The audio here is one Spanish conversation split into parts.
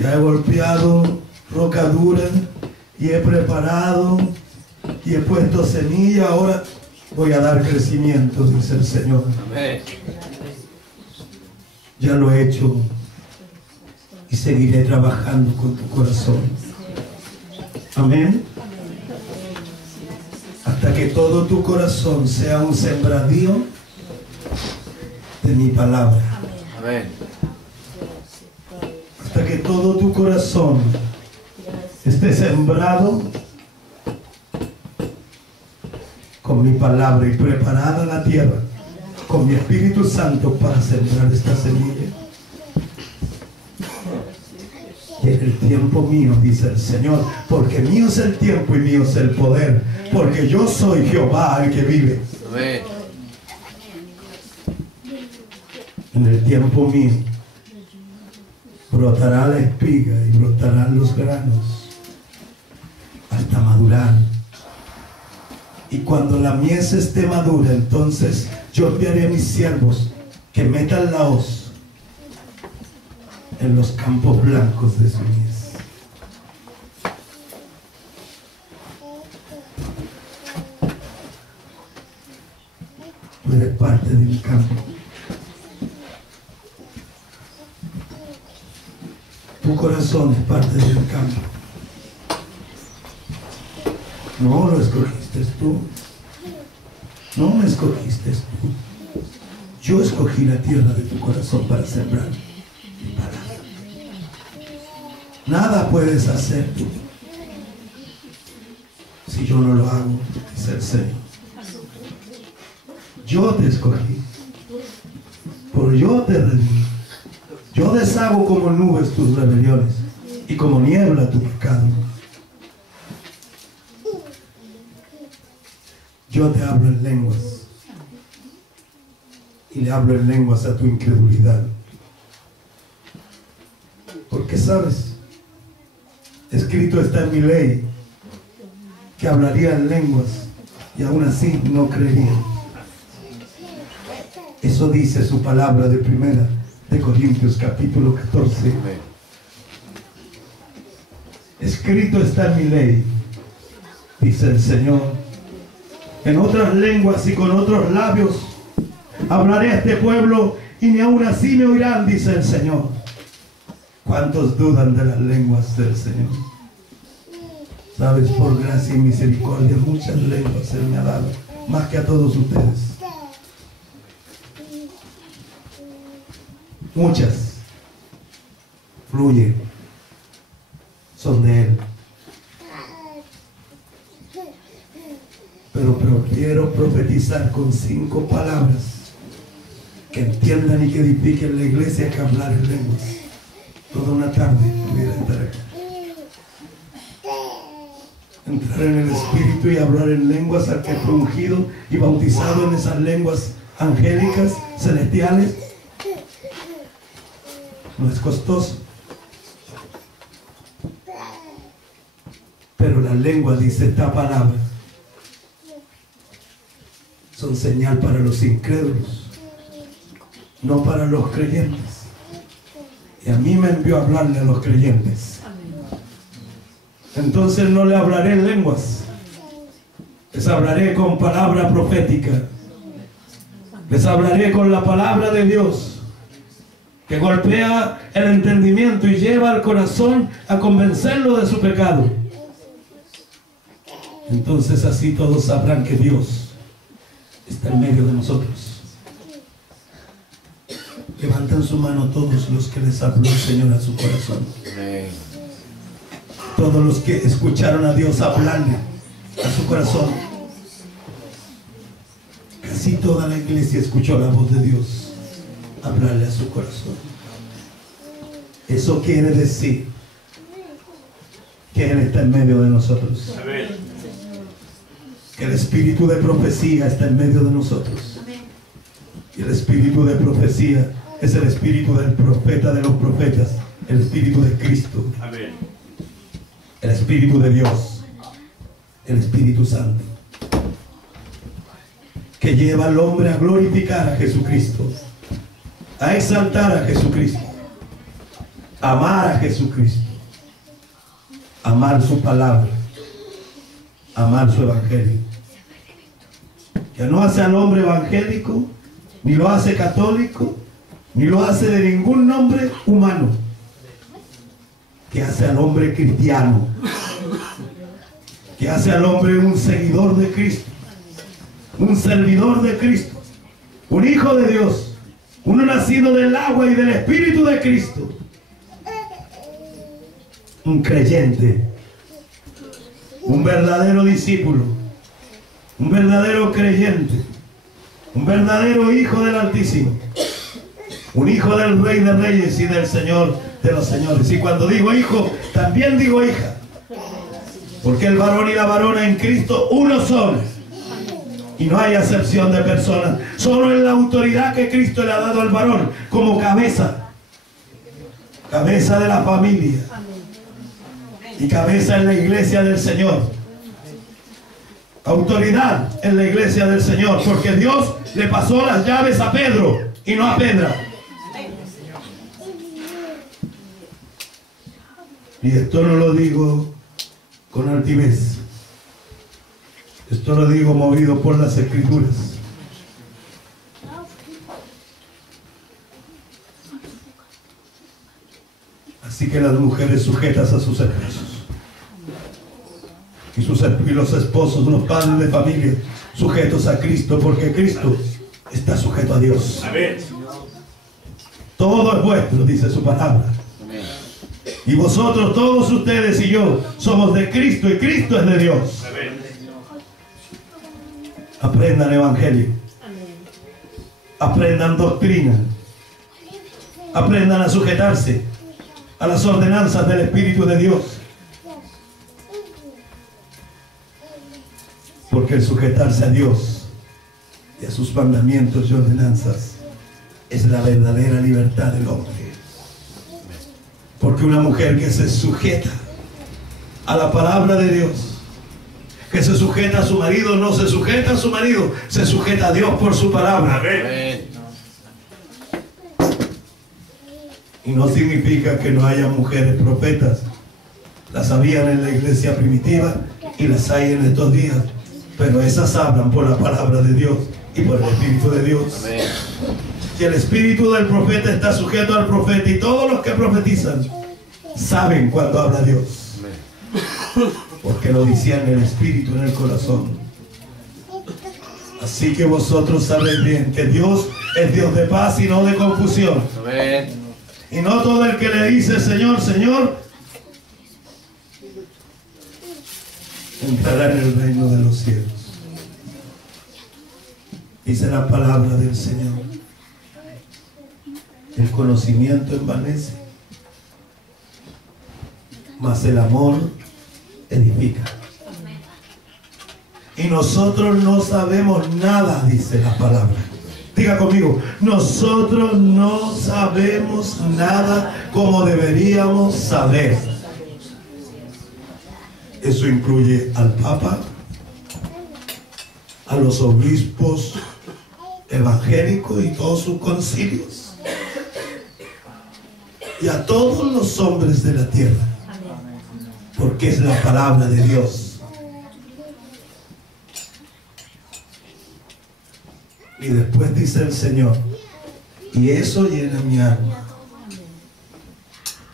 Ya he golpeado roca dura y he preparado y he puesto semilla. Ahora voy a dar crecimiento, dice el Señor. Amén. Ya lo he hecho y seguiré trabajando con tu corazón. Amén. Hasta que todo tu corazón sea un sembradío de mi palabra. Amén. Hasta que todo tu corazón esté sembrado con mi palabra y preparada la tierra con mi Espíritu Santo para sembrar esta semilla. Y en el tiempo mío, dice el Señor, porque mío es el tiempo y mío es el poder, porque yo soy Jehová el que vive. Amén. En el tiempo mío brotará la espiga y brotarán los granos hasta madurar. Y cuando la mies esté madura, entonces yo enviaré a mis siervos que metan la hoz en los campos blancos de su mies. Tú eres parte de un campo. Tu corazón es parte de un campo. No lo escogiste tú. No me escogiste tú. Yo escogí la tierra de tu corazón para sembrar mi palabra. Nada puedes hacer tú si yo no lo hago, dice el Señor. Yo te escogí, por yo te redimí. Yo deshago como nubes tus rebeliones y como niebla tu pecado. Yo te hablo en lenguas y le hablo en lenguas a tu incredulidad. Porque sabes, escrito está en mi ley que hablaría en lenguas y aún así no creería. Eso dice su palabra de primera de Corintios capítulo 14. Escrito está en mi ley, dice el Señor. En otras lenguas y con otros labios hablaré a este pueblo y ni aún así me oirán, dice el Señor. ¿Cuántos dudan de las lenguas del Señor? Sabes, por gracia y misericordia muchas lenguas Él me ha dado, más que a todos ustedes. Muchas fluyen, son de Él. Pero prefiero profetizar con 5 palabras que entiendan y que edifiquen la iglesia que hablar en lenguas. Toda una tarde pudiera estar aquí. Entrar en el Espíritu y hablar en lenguas al que fue ungido y bautizado en esas lenguas angélicas, celestiales. No es costoso. Pero la lengua, dice esta palabra, son señal para los incrédulos, no para los creyentes. Y a mí me envió a hablarle a los creyentes. Entonces no le hablaré en lenguas, les hablaré con palabra profética, les hablaré con la palabra de Dios, que golpea el entendimiento y lleva al corazón a convencerlo de su pecado. Entonces así todos sabrán que Dios está en medio de nosotros. Levanten su mano todos los que les habló el Señor a su corazón. Todos los que escucharon a Dios hablarle a su corazón. Casi toda la iglesia escuchó la voz de Dios hablarle a su corazón. Eso quiere decir que Él está en medio de nosotros. Que el espíritu de profecía está en medio de nosotros. Y el espíritu de profecía es el espíritu del profeta de los profetas, el espíritu de Cristo. Amén. El espíritu de Dios, el Espíritu Santo, que lleva al hombre a glorificar a Jesucristo, a exaltar a Jesucristo, Amar a Jesucristo, amar su palabra, amar su evangelio. Que no hace al hombre evangélico, ni lo hace católico, ni lo hace de ningún nombre humano. Que hace al hombre cristiano, que hace al hombre un seguidor de Cristo, un servidor de Cristo, un hijo de Dios, uno nacido del agua y del Espíritu de Cristo, un creyente, un verdadero discípulo, un verdadero creyente, un verdadero hijo del Altísimo, un hijo del Rey de Reyes y del Señor de los señores. Y cuando digo hijo, también digo hija, porque el varón y la varona en Cristo uno son, y no hay acepción de personas. Solo en la autoridad que Cristo le ha dado al varón como cabeza de la familia y cabeza en la iglesia del Señor. Autoridad en la iglesia del Señor, porque Dios le pasó las llaves a Pedro y no a Pedra. Y esto no lo digo con altivez, esto lo digo movido por las Escrituras. Así que las mujeres sujetas a sus esposos, y los esposos, los padres de familia, sujetos a Cristo, porque Cristo está sujeto a Dios. Amén. Todo es vuestro, dice su palabra. Amén. Y vosotros, todos ustedes y yo, somos de Cristo, y Cristo es de Dios. Amén. Aprendan evangelio. Aprendan doctrina. Aprendan a sujetarse a las ordenanzas del Espíritu de Dios. Porque el sujetarse a Dios y a sus mandamientos y ordenanzas es la verdadera libertad del hombre. Porque una mujer que se sujeta a la palabra de Dios, que se sujeta a su marido, no se sujeta a su marido, se sujeta a Dios por su palabra. Amén. Y no significa que no haya mujeres profetas. Las habían en la iglesia primitiva y las hay en estos días. Pero esas hablan por la palabra de Dios y por el Espíritu de Dios. Amén. Que el espíritu del profeta está sujeto al profeta, y todos los que profetizan saben cuando habla Dios. Amén. Porque lo decían en el espíritu, en el corazón. Así que vosotros sabéis bien que Dios es Dios de paz y no de confusión. Amén. Y no todo el que le dice Señor, Señor, entrará en el reino de los cielos. Dice la palabra del Señor: el conocimiento envanece, mas el amor edifica. Y nosotros no sabemos nada, dice la palabra. Diga conmigo: nosotros no sabemos nada como deberíamos saber. Eso incluye al Papa, a los obispos evangélicos y todos sus concilios, y a todos los hombres de la tierra, porque es la palabra de Dios. Y después dice el Señor: y eso llena mi alma,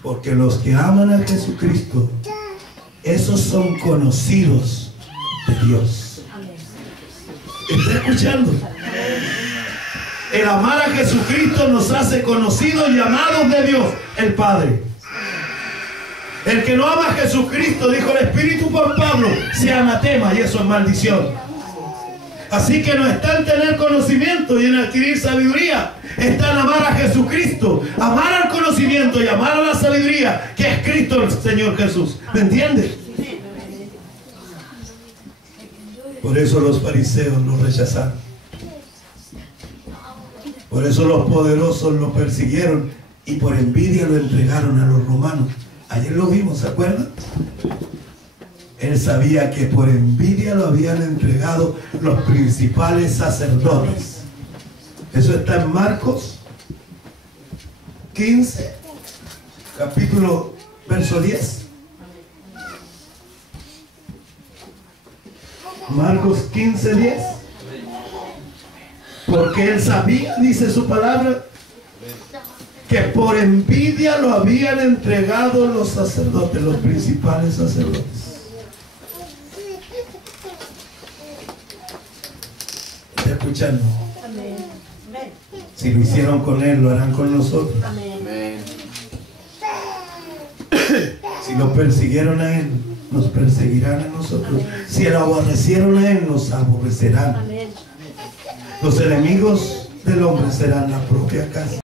porque los que aman a Jesucristo, esos son conocidos de Dios. ¿Está escuchando? El amar a Jesucristo nos hace conocidos y amados de Dios, el Padre. El que no ama a Jesucristo, dijo el Espíritu por Pablo, se anatema, y eso es maldición. Así que no está en tener conocimiento y en adquirir sabiduría, está en amar a Jesucristo, amar al conocimiento y amar a la sabiduría, que es Cristo el Señor Jesús. ¿Me entiende? Por eso los fariseos lo rechazaron. Por eso los poderosos lo persiguieron y por envidia lo entregaron a los romanos. Ayer lo vimos, ¿se acuerdan? Él sabía que por envidia lo habían entregado los principales sacerdotes. Eso está en Marcos 15, capítulo, verso 10. Marcos 15, 10. Porque él sabía, dice su palabra, que por envidia lo habían entregado los sacerdotes, los principales sacerdotes. ¿Está escuchando? Amén. Si lo hicieron con él, lo harán con nosotros. Amén. Si lo persiguieron a él, nos perseguirán a nosotros. Si lo aborrecieron a él, nos aborrecerán. Amén. Los enemigos del hombre serán la propia casa.